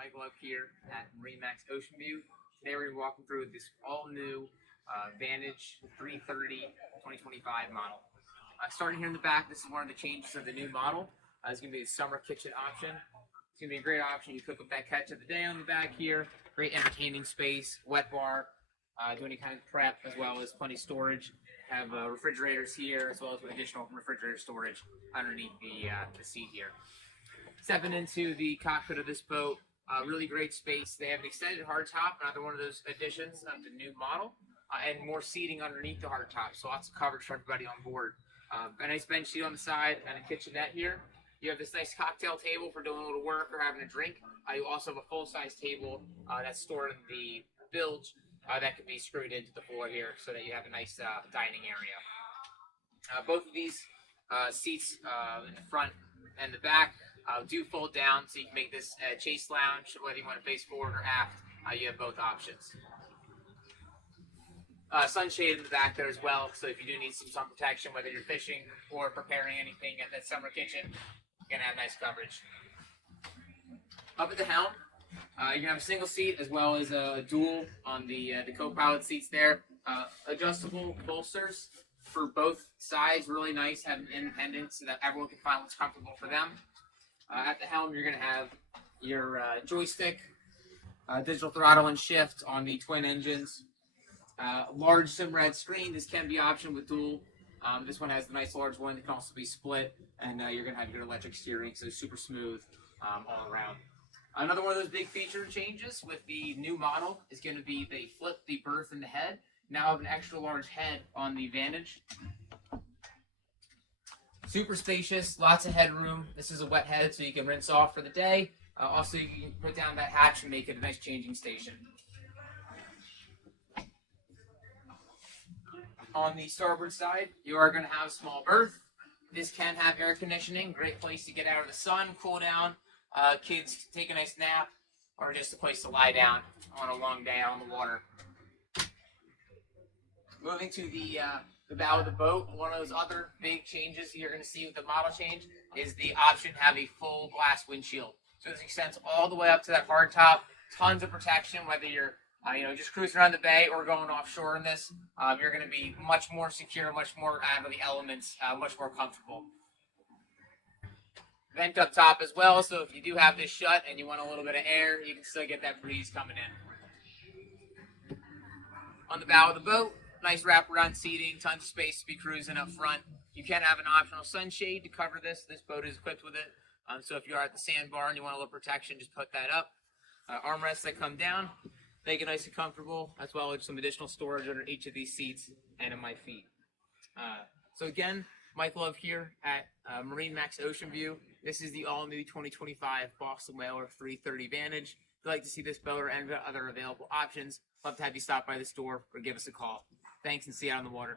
Michael up here at MarineMax Ocean View. Today we're going to be walking through this all-new Vantage 330 2025 model. Starting here in the back, this is one of the changes of the new model. It's going to be a summer kitchen option. It's going to be a great option. You cook up that catch of the day on the back here. Great entertaining space, wet bar, do any kind of prep, as well as plenty of storage. Have refrigerators here, as well as additional refrigerator storage underneath the seat here. Stepping into the cockpit of this boat, really great space. They have an extended hardtop, another one of those additions of the new model, and more seating underneath the hardtop, so lots of coverage for everybody on board. A nice bench seat on the side and a kitchenette here. You have this nice cocktail table for doing a little work or having a drink. You also have a full-size table that's stored in the bilge that can be screwed into the floor here so that you have a nice dining area. Both of these seats in the front and the back do fold down, so you can make this a chase lounge, whether you want to face forward or aft. You have both options. Sunshade in the back there as well, so if you do need some sun protection, whether you're fishing or preparing anything at that summer kitchen, you're going to have nice coverage. Up at the helm, you're going to have a single seat as well as a dual on the co-pilot seats there. Adjustable bolsters for both sides, really nice, having independence so that everyone can find what's comfortable for them. At the helm, you're going to have your joystick, digital throttle and shift on the twin engines. Large SIM-read screen. This can be optioned with dual. This one has the nice large one that can also be split, and you're going to have your electric steering, so super smooth all around. Another one of those big feature changes with the new model is going to be they flip the berth in the head. Now have an extra large head on the Vantage. Super spacious, lots of headroom. This is a wet head, so you can rinse off for the day. Also, you can put down that hatch and make it a nice changing station. On the starboard side, you are going to have a small berth. This can have air conditioning, great place to get out of the sun, cool down. Kids take a nice nap, or just a place to lie down on a long day out on the water. Moving to the bow of the boat, one of those other big changes you're going to see with the model change is the option to have a full glass windshield. So this extends all the way up to that hard top, tons of protection, whether you're just cruising around the bay or going offshore in this. You're going to be much more secure, much more out of the elements, much more comfortable. Vent up top as well, so if you do have this shut and you want a little bit of air, you can still get that breeze coming in. On the bow of the boat, nice wraparound seating, tons of space to be cruising up front. You can have an optional sunshade to cover this. This boat is equipped with it. So if you are at the sandbar and you want a little protection, just put that up. Armrests that come down, make it nice and comfortable, as well as some additional storage under each of these seats and in my feet. So again, Michael up here at MarineMax Ocean View. This is the all-new 2025 Boston Whaler 330 Vantage. If you'd like to see this boat or any other available options, love to have you stop by the store or give us a call. Thanks, and see you out on the water.